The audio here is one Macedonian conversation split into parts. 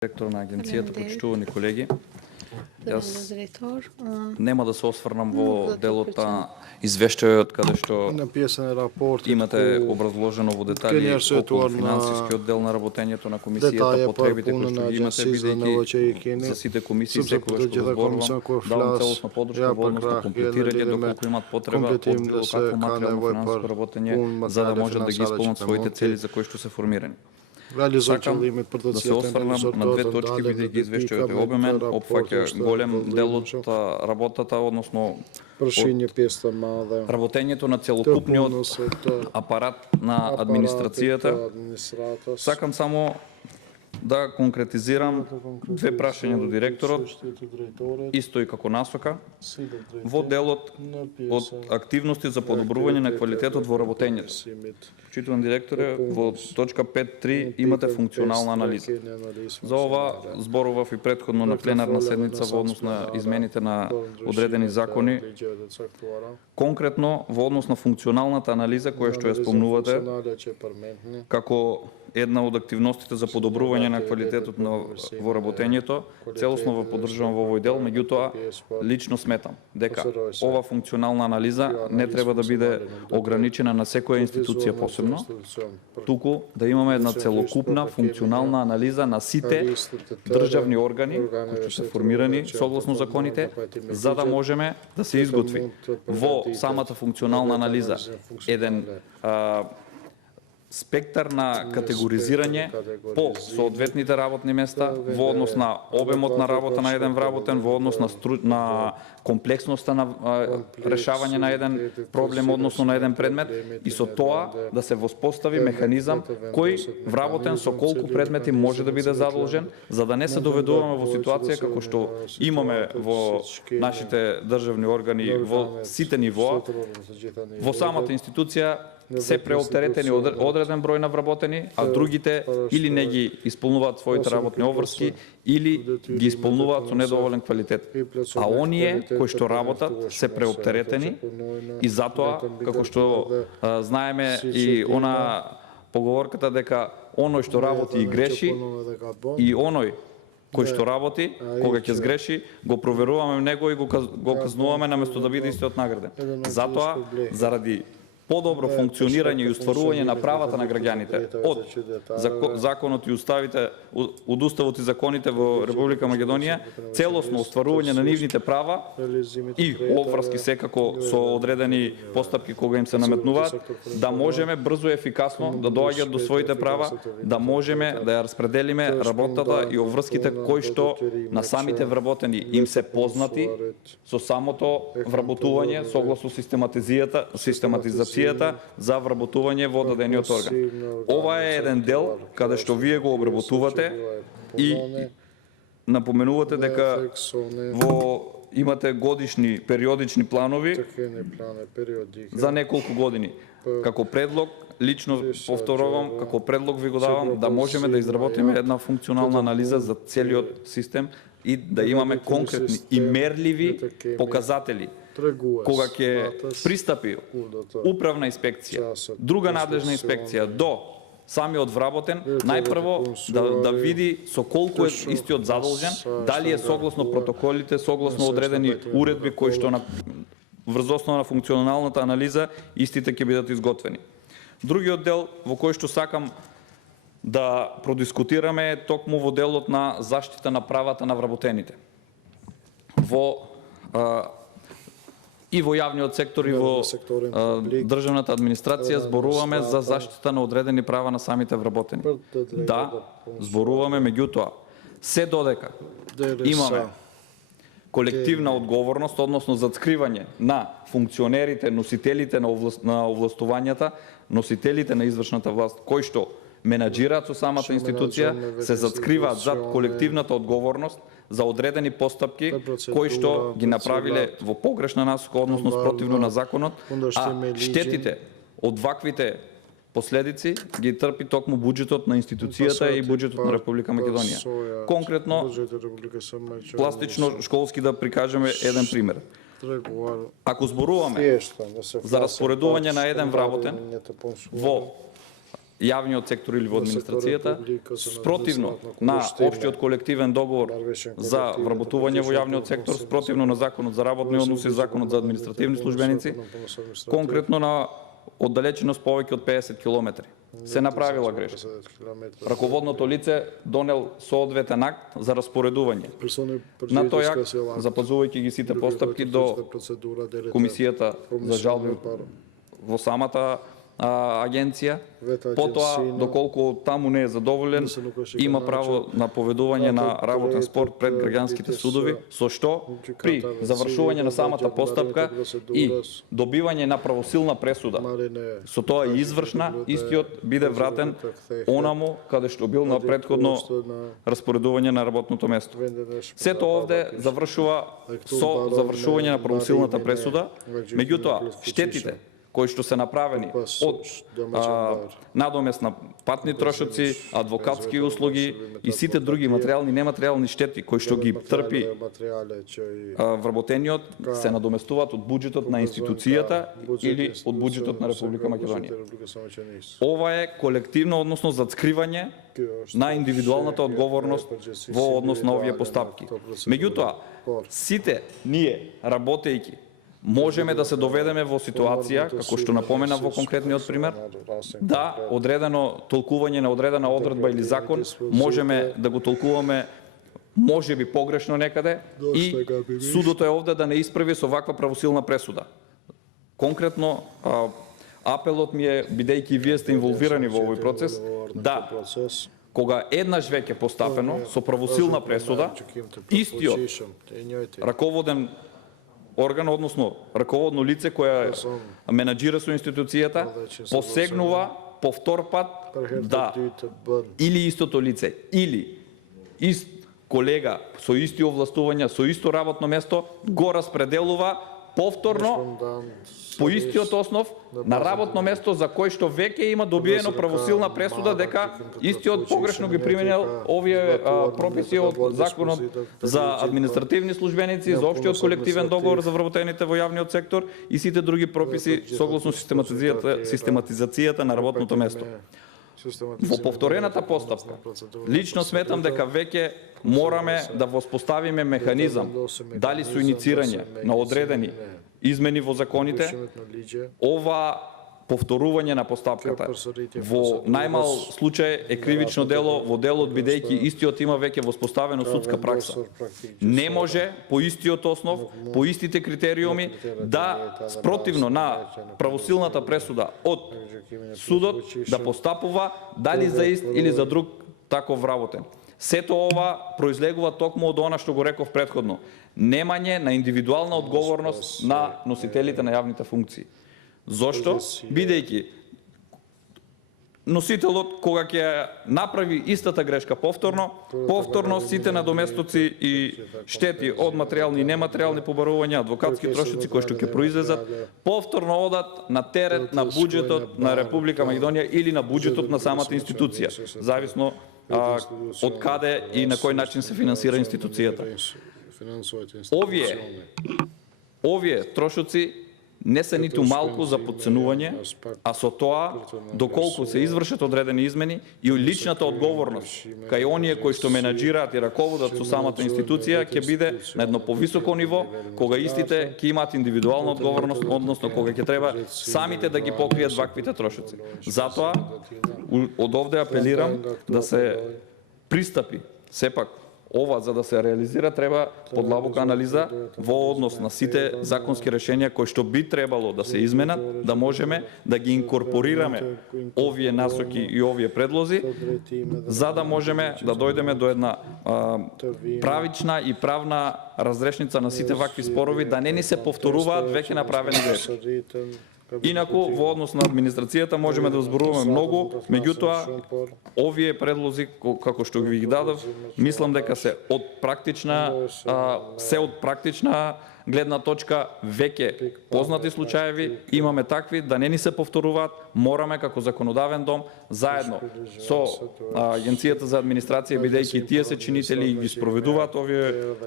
Директор на агенцијата, почитувани колеги. Јас Diretor, нема да се осврнам во делот на извештајот каде што имате образложено во детали околу финансискиот дел на работењето на комисијата, потребите кои што ги имате, бидејќи за сите комисии секогаш што го зборувам, давам целосна подршка во однос на комплетирање доколку имат потреба од било какво материјално финансиско работење за да можат да ги исполнат своите цели за кои што се формирани. Сакам да се осврнам на две точки, бидејќи извештајот е обемен, опфаќа голем дел од работата, односно работењето на целокупниот апарат на администрацијата. Сакам само да конкретизирам две прашања до директорот, исто и како насока, во делот од активности за подобрување на квалитетот во работењето. Почитуван директоре, во точка 5.3 имате функционална анализа. За ова зборував и претходно на пленарна седница во однос на измените на одредени закони. Конкретно во однос на функционалната анализа која што ја спомнувате, како една од активностите за подобрување на квалитетот во работењето, целосно во поддржувам во овој дел, меѓутоа лично сметам дека ова функционална анализа не треба да биде ограничена на секоја институција посебно, туку да имаме една целокупна функционална анализа на сите државни органи кои што се формирани согласно законите, за да можеме да се изготви во самата функционална анализа еден спектар на категоризирање по соодветните работни места, во однос на обемот на работа на еден вработен, во однос на комплексноста на решавање на еден проблем, односно на еден предмет, и со тоа да се воспостави механизам кој вработен со колку предмети може да биде задолжен, за да не се доведуваме во ситуација како што имаме во нашите државни органи во сите нивоа, во самата институција се преоптеретени одреден број на вработени, а другите или не ги исполнуваат своите работни обврски, или ги исполнуваат со недоволен квалитет. А оние кои што работат се преоптеретени и затоа, како што знаеме и она поговорката дека оној што работи и греши, и оној кој што работи, кога ќе сгреши, го проверуваме него и го казнуваме наместо да биде истиот награден. Затоа, заради подобро функционирање и устварување на правата на граѓаните од законот и уставите, од уставот и законите во Република Македонија, целосно устварување на нивните права и обврски секако со одредени постапки кога им се наметнуваат, да можеме брзо и ефикасно да доаѓат до своите права, да можеме да ја распределиме работата и обврските кои што на самите вработени им се познати со самото вработување согласно систематизацијата за вработување во дадениот орган. Ова е еден дел каде што вие го обработувате и напоменувате дека имате годишни периодични планови за неколку години. Како предлог, лично повторувам, како предлог ви го давам да можеме да изработиме една функционална анализа за целиот систем и да имаме конкретни и мерливи показатели. Кога ќе пристапи управна инспекција, друга надлежна инспекција до самиот вработен, најпрво да види со колку е истиот задолжен, дали е согласно протоколите, согласно одредени уредби кои што врз основа на функционалната анализа истите ќе бидат изготвени. Другиот дел во кој што сакам да продискутираме е токму во делот на заштита на правата на вработените. И во јавниот сектор и во државната администрација зборуваме за заштита на одредени права на самите вработени. Да, зборуваме, меѓутоа, се додека имаме колективна одговорност, односно зацкривање на функционерите, носителите на овластувањата, носителите на извршната власт, кои што менаџираат со самата институција, се зацкриваат зад колективната одговорност за одредени постапки кои што ги направиле во погрешна насока, односно спротивно на законот, а штетите од ваквите последици ги трпи токму буџетот на институцијата и буџетот на Република Македонија. Конкретно, пластично школски да прикажеме еден пример. Ако зборуваме за распоредување на еден вработен во јавниот сектор или во администрацијата, спротивно на општиот колективен договор за вработување во јавниот сектор, спротивно на Законот за работни односи, Законот за административни службеници, конкретно на оддалеченост повеќе од 50 километри. Се направила грешка. Раководното лице донел соодветен акт за распоредување. На тој акт, запазувајќи ги сите постапки до Комисијата за жалби во самата агенција, потоа, доколку таму не е задоволен, има право на поведување на работен спор пред граѓанските судови, со што при завршување на самата постапка и добивање на правосилна пресуда, со тоа и извршна, истиот биде вратен онаму каде што бил на претходно распоредување на работното место. Сето овде завршува со завршување на правосилната пресуда, меѓутоа штетите кои што се направени од надомест на патни трошоци, адвокатски услуги и сите други материјални и нематеријални штети кои што ги трпи вработениот, се надоместуваат од буџетот на институцијата или од буџетот на Република Македонија. Ова е колективно, односно зацкривање на индивидуалната одговорност во однос на овие постапки. Меѓутоа, сите ние, работејќи, можеме да се доведеме во ситуација, како што напоменав во конкретниот пример, да одредено толкување на одредена одредба или закон можеме да го толкуваме можеби погрешно некаде и судото е овде да не исправи со ваква правосилна пресуда. Конкретно, апелот ми е, бидејќи вие сте инволвирани во овој процес, да кога еднаш веќе постапено со правосилна пресуда, истиот раководен орган, односно раководно лице која менаџира со институцијата, посегнува повтор пат да или истото лице, или ист колега со исти овластувања, со исто работно место, го распределува повторно по истиот основ на работно место за кој што веќе има добиено правосилна пресуда дека истиот погрешно ги применил овие прописи од Законот за административни службеници, за општиот колективен договор за вработените во јавниот сектор и сите други прописи согласно систематизацијата на работното место. Во повторената постапка, лично сметам дека веќе мораме да воспоставиме механизам, дали со иницирање на одредени измени во законите, ова повторување на постапката во најмал случај е кривично дело во делот бидејќи истиот има веќе воспоставено судска пракса. Не може по истиот основ, по истите критериуми да спротивно на правосилната пресуда од судот да постапува дали за ист или за друг таков вработен. Сето ова произлегува токму од она што го реков претходно. Немање на индивидуална одговорност на носителите на јавните функции. Зошто? Бидејќи носителот кога ќе направи истата грешка повторно сите надоместоци и штети од материјални и нематеријални побарувања, адвокатски трошоци кои што ќе произлезат, повторно одат на терет на буџетот на Република Македонија или на буџетот на самата институција, зависно од каде и на кој начин се финансира институцијата. Овие трошоци не се ниту малку за подценување, а со тоа, доколку се извршат одредени измени и личната одговорност кај оние кои што менаџираат и раководат со самата институција ќе биде на едно повисоко ниво, кога истите ќе имаат индивидуална одговорност, односно кога ќе треба самите да ги покријат ваквите трошоци. Затоа, од овде апелирам да се пристапи сепак ова, за да се реализира, треба подлабока анализа во однос на сите законски решенија кои што би требало да се изменат, да можеме да ги инкорпорираме овие насоки и овие предлози, за да можеме да дојдеме до една правична и правна разрешница на сите вакви спорови, да не ни се повторуваат веќе направени грешки. Инаку, во однос на администрацијата можеме да зборуваме многу, меѓутоа, овие предлози, како што ги дадов, мислам дека се од практична гледна точка веќе познати случаеви, имаме такви да не ни се повторуваат, мораме како законодавен дом заедно со Агенцијата за администрација, бидејќи и тие се чинители и ги спроведуваат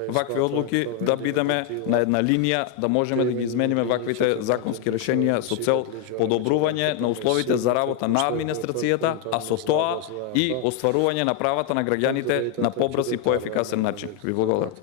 вакви одлуки, да бидеме на една линија, да можеме да ги измениме ваквите законски решенија со цел подобрување на условите за работа на администрацијата, а со тоа и остварување на правата на граѓаните на побрз и поефикасен начин. Ви благодарам.